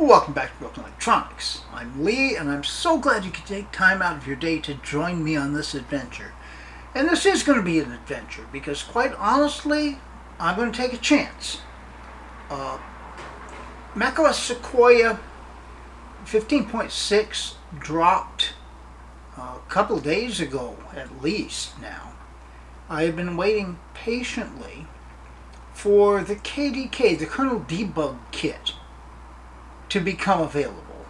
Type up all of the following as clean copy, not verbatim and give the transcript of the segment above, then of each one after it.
Welcome back to Broken Electronics. I'm Lee, and I'm so glad you could take time out of your day to join me on this adventure. And this is going to be an adventure, because quite honestly, I'm going to take a chance. macOS Sequoia 15.6 dropped a couple days ago, at least now. I have been waiting patiently for the KDK, the kernel debug kit, to become available,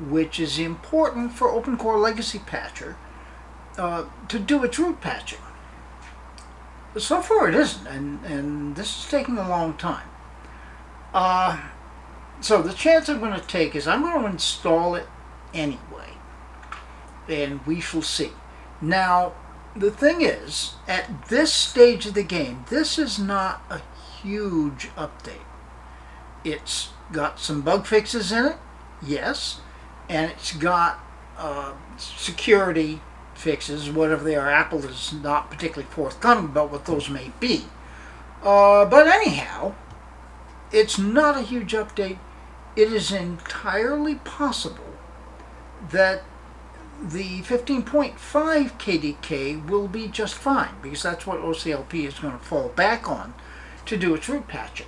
which is important for OpenCore Legacy Patcher to do its root patching. So far it isn't, and this is taking a long time. So the chance I'm going to take is I'm going to install it anyway, and we shall see. Now, the thing is, at this stage of the game, this is not a huge update. It's got some bug fixes in it, yes, and it's got security fixes, whatever they are. Apple is not particularly forthcoming about what those may be. But anyhow, it's not a huge update. It is entirely possible that the 15.5 KDK will be just fine, because that's what OCLP is going to fall back on to do its root patching.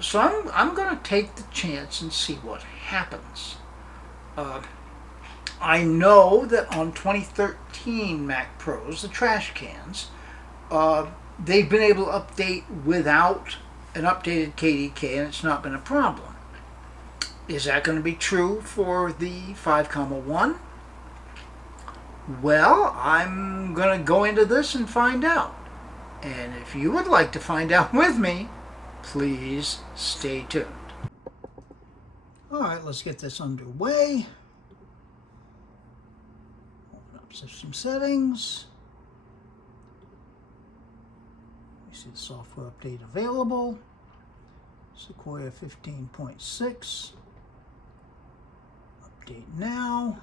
So I'm going to take the chance and see what happens. I know that on 2013 Mac Pros, the trash cans, they've been able to update without an updated KDK, and it's not been a problem. Is that going to be true for the 5.1? Well, I'm going to go into this and find out. And if you would like to find out with me, please stay tuned. Alright, let's get this underway. Open up system settings. We see the software update available. Sequoia 15.6. Update now.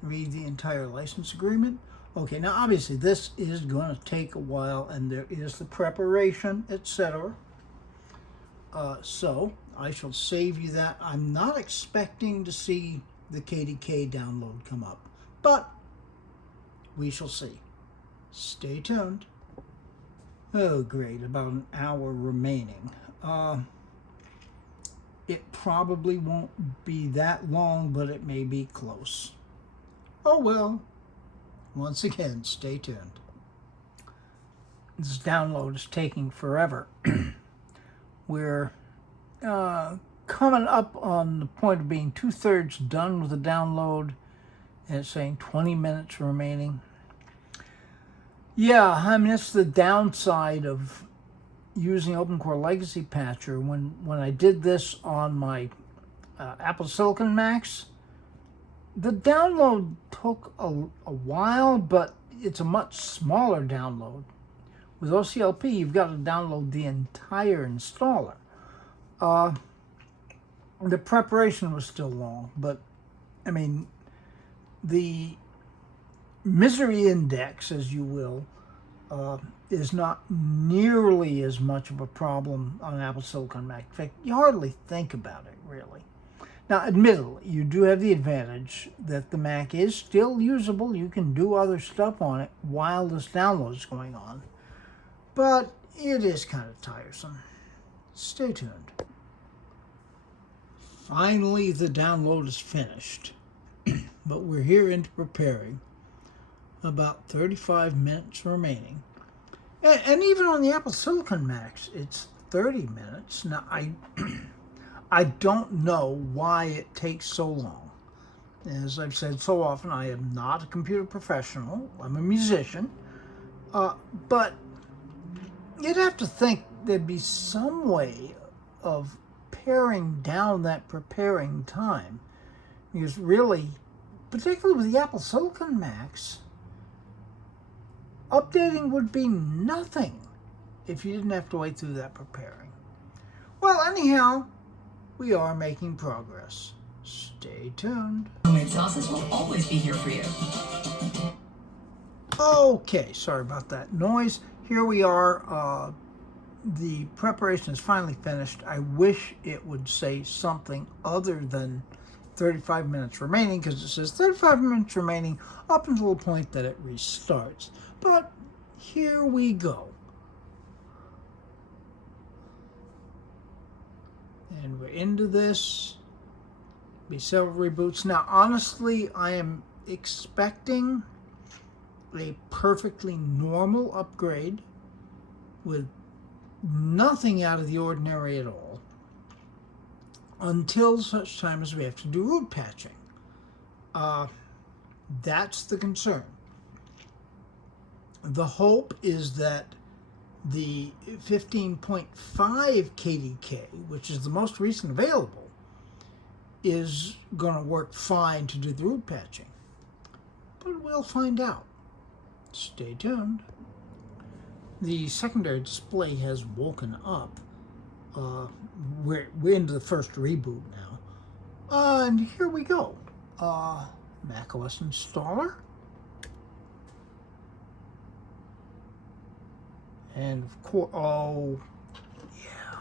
Read the entire license agreement. Okay, now obviously this is going to take a while, and there is the preparation, etc. So I shall save you that. I'm not expecting to see the KDK download come up, but we shall see. Stay tuned. Oh great, about an hour remaining. It probably won't be that long, but it may be close. Oh well. Once again, stay tuned. This download is taking forever. We're coming up on the point of being 2/3 done with the download, and it's saying 20 minutes remaining. Yeah, I mean, that's the downside of using OpenCore Legacy Patcher. When I did this on my Apple Silicon Macs, the download took a while, but it's a much smaller download. With OCLP, you've got to download the entire installer. The preparation was still long, but, I mean, the misery index, as you will, is not nearly as much of a problem on an Apple Silicon Mac. In fact, you hardly think about it, really. Now, admittedly, you do have the advantage that the Mac is still usable. You can do other stuff on it while this download is going on. But it is kind of tiresome. Stay tuned. Finally, the download is finished. But we're here into preparing. About 35 minutes remaining. And even on the Apple Silicon Macs, it's 30 minutes. Now, I don't know why it takes so long. As I've said so often, I am not a computer professional. I'm a musician. But you'd have to think there'd be some way of paring down that preparing time. Because really, particularly with the Apple Silicon Macs, updating would be nothing if you didn't have to wait through that preparing. Well, anyhow, we are making progress. Stay tuned. Homemade sauces will always be here for you. Okay, sorry about that noise. Here we are the preparation is finally finished, I wish it would say something other than 35 minutes remaining, because it says 35 minutes remaining up until the point that it restarts. But here we go. And we're into this. Be several reboots. Now, honestly, I am expecting a perfectly normal upgrade with nothing out of the ordinary at all until such time as we have to do root patching. That's the concern. The hope is that the 15.5 KDK, which is the most recent available, is going to work fine to do the root patching. But we'll find out. Stay tuned. The secondary display has woken up. We're into the first reboot now. And here we go. macOS installer. And of course, oh, yeah.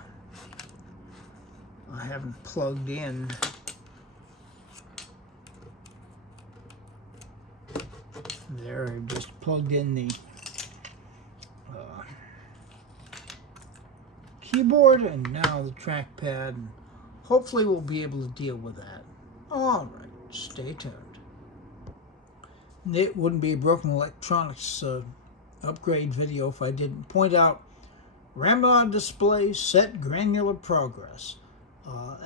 I haven't plugged in. There, I just plugged in the keyboard and now the trackpad, and hopefully we'll be able to deal with that. All right, stay tuned. It wouldn't be a broken electronics upgrade video if I didn't point out RAM display set granular progress.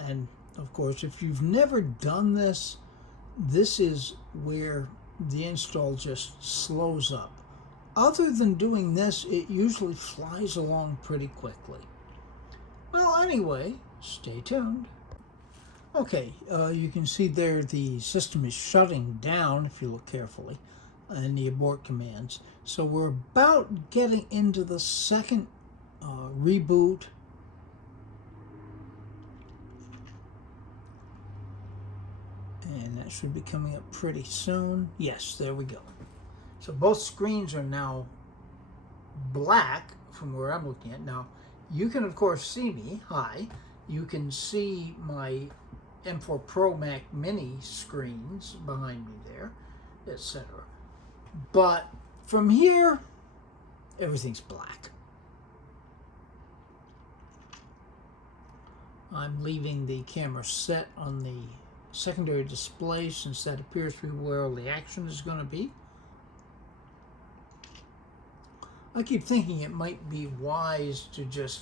And of course, if you've never done this, this is where the install just slows up. Other than doing this, it usually flies along pretty quickly. Well, anyway, stay tuned. Okay, you can see there the system is shutting down if you look carefully in the abort commands. So we're about getting into the second reboot. And that should be coming up pretty soon. Yes, there we go. So both screens are now black from where I'm looking at. Now, you can, of course, see me. Hi. You can see my M4 Pro Mac Mini screens behind me there, etc. But from here, everything's black. I'm leaving the camera set on the secondary display since that appears to be where all the action is going to be. I keep thinking it might be wise to just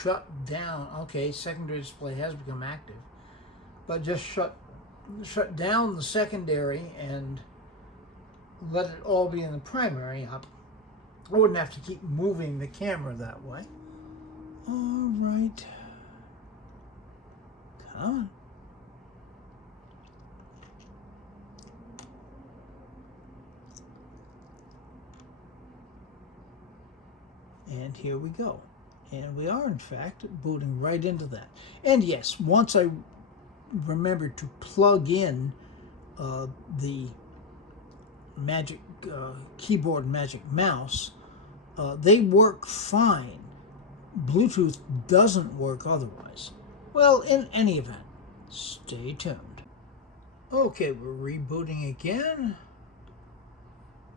shut down. Okay, secondary display has become active, but just shut down the secondary and let it all be in the primary. I wouldn't have to keep moving the camera that way. All right. Come on. And here we go. And we are, in fact, booting right into that. And yes, once I remembered to plug in the Magic Keyboard and Magic Mouse, they work fine. Bluetooth doesn't work otherwise. Well, in any event, stay tuned. Okay, we're rebooting again.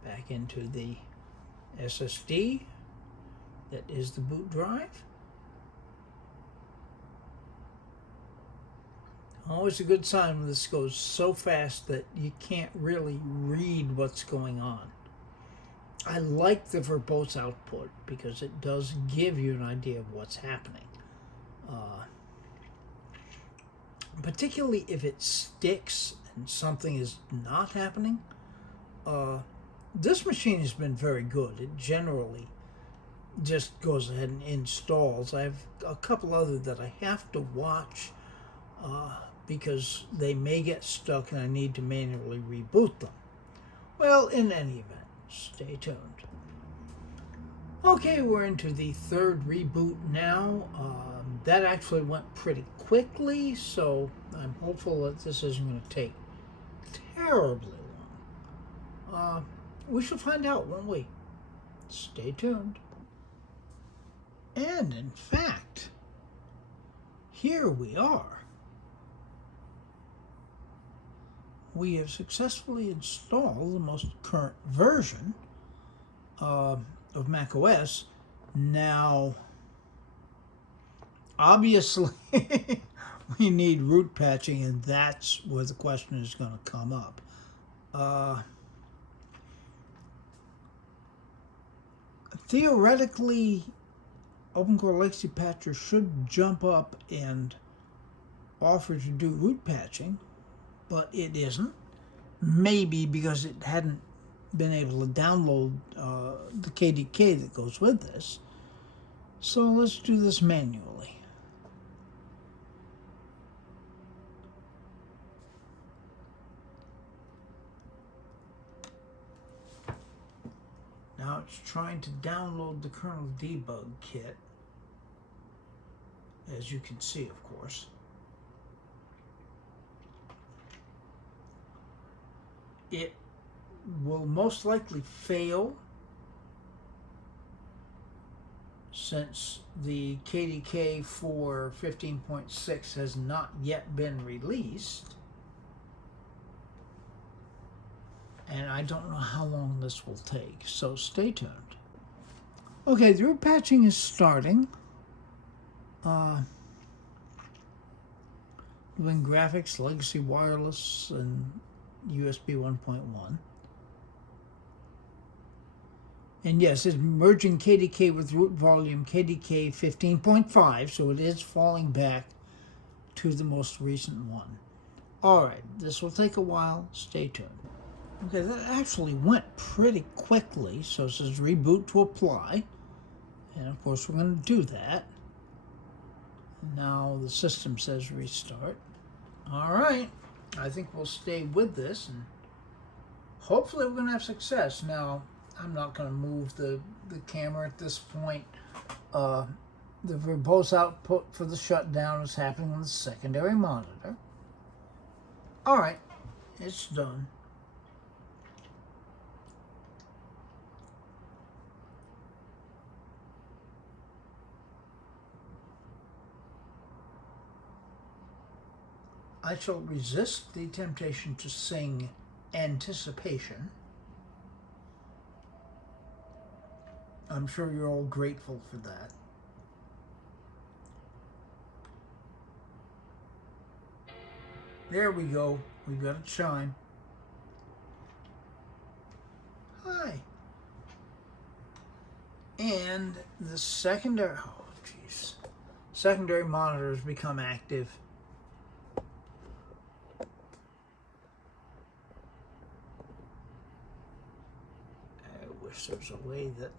Back into the SSD. That is the boot drive. Always a good sign when this goes so fast that you can't really read what's going on. I like the verbose output because it does give you an idea of what's happening. Particularly if it sticks and something is not happening. This machine has been very good. It generally just goes ahead and installs. I have a couple other that I have to watch because they may get stuck and I need to manually reboot them. Well, in any event, stay tuned. Okay, we're into the third reboot now. That actually went pretty quickly, so I'm hopeful that this isn't going to take terribly long. We shall find out, won't we? Stay tuned. And in fact, here we are. We have successfully installed the most current version of macOS. Now, obviously, we need root patching, and that's where the question is going to come up. Theoretically, OpenCore Legacy Patcher should jump up and offer to do root patching, but it isn't. Maybe because it hadn't been able to download the KDK that goes with this. So let's do this manually. Now it's trying to download the kernel debug kit, as you can see, of course. It will most likely fail since the KDK for 15.6 has not yet been released. And I don't know how long this will take, so stay tuned. Okay, the root patching is starting. Doing graphics, legacy wireless, and USB 1.1. And yes, it's merging KDK with root volume KDK 15.5, so it is falling back to the most recent one. Alright, this will take a while. Stay tuned. Okay, that actually went pretty quickly, so it says reboot to apply. And of course we're going to do that. Now the system says restart. Alright, I think we'll stay with this and hopefully we're going to have success. Now, I'm not going to move the camera at this point. The verbose output for the shutdown is happening on the secondary monitor. Alright, it's done. I shall resist the temptation to sing Anticipation. I'm sure you're all grateful for that. There we go. We've got a chime. Hi. And the secondary, oh jeez, secondary monitors become active. I wish there was a way that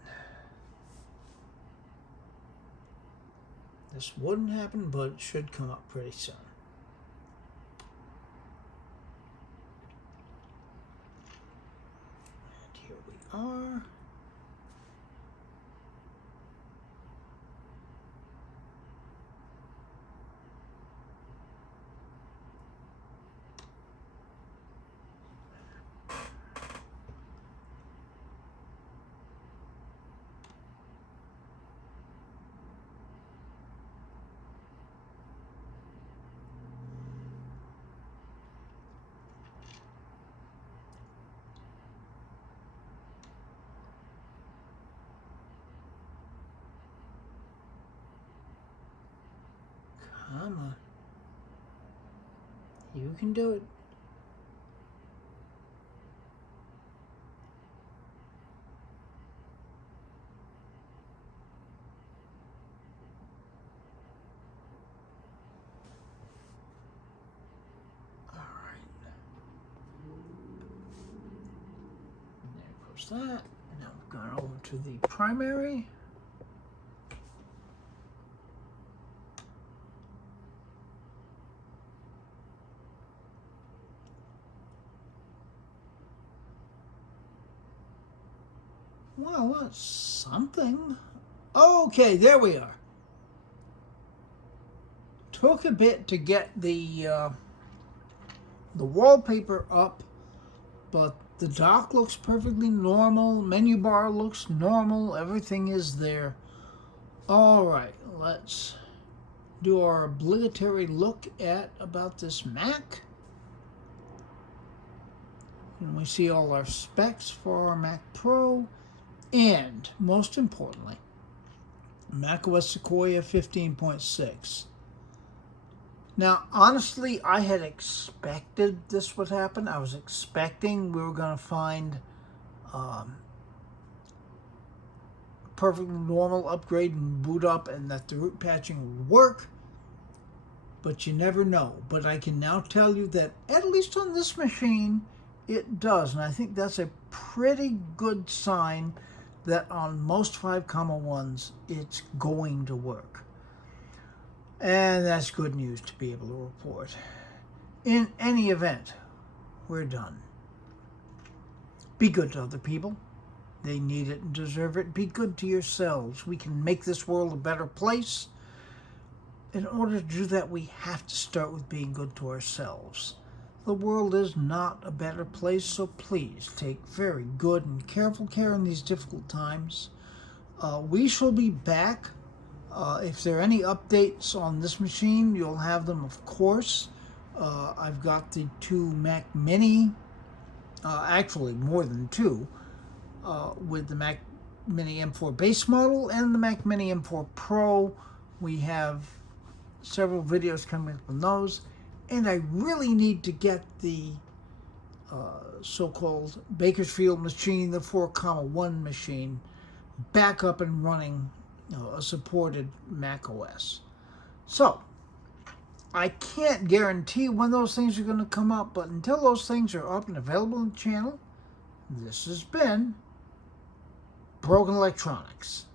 this wouldn't happen, but it should come up pretty soon. And here we are. Come on. You can do it. All right. There goes that. Now we've gone over to the primary. Well, that's something. Okay, there we are. Took a bit to get the wallpaper up, but the dock looks perfectly normal. Menu bar looks normal. Everything is there. All right, let's do our obligatory look at about this Mac. And we see all our specs for our Mac Pro, and most importantly, macOS Sequoia 15.6. Now, honestly, I had expected this would happen. I was expecting we were going to find perfectly normal upgrade and boot up and that the root patching would work, but you never know. But I can now tell you that at least on this machine, it does. And I think that's a pretty good sign that on most 5.1s, it's going to work. And that's good news to be able to report. In any event, we're done. Be good to other people. They need it and deserve it. Be good to yourselves. We can make this world a better place. In order to do that, we have to start with being good to ourselves. The world is not a better place, so please take very good and careful care in these difficult times. We shall be back. If there are any updates on this machine, you'll have them, of course. I've got the two Mac Mini, actually more than two, with the Mac Mini M4 base model and the Mac Mini M4 Pro. We have several videos coming up on those, and I really need to get the so-called Bakersfield machine, the 4.1 machine, back up and running, a supported Mac OS. So, I can't guarantee when those things are going to come up, but until those things are up and available on the channel, this has been Broken Electronics.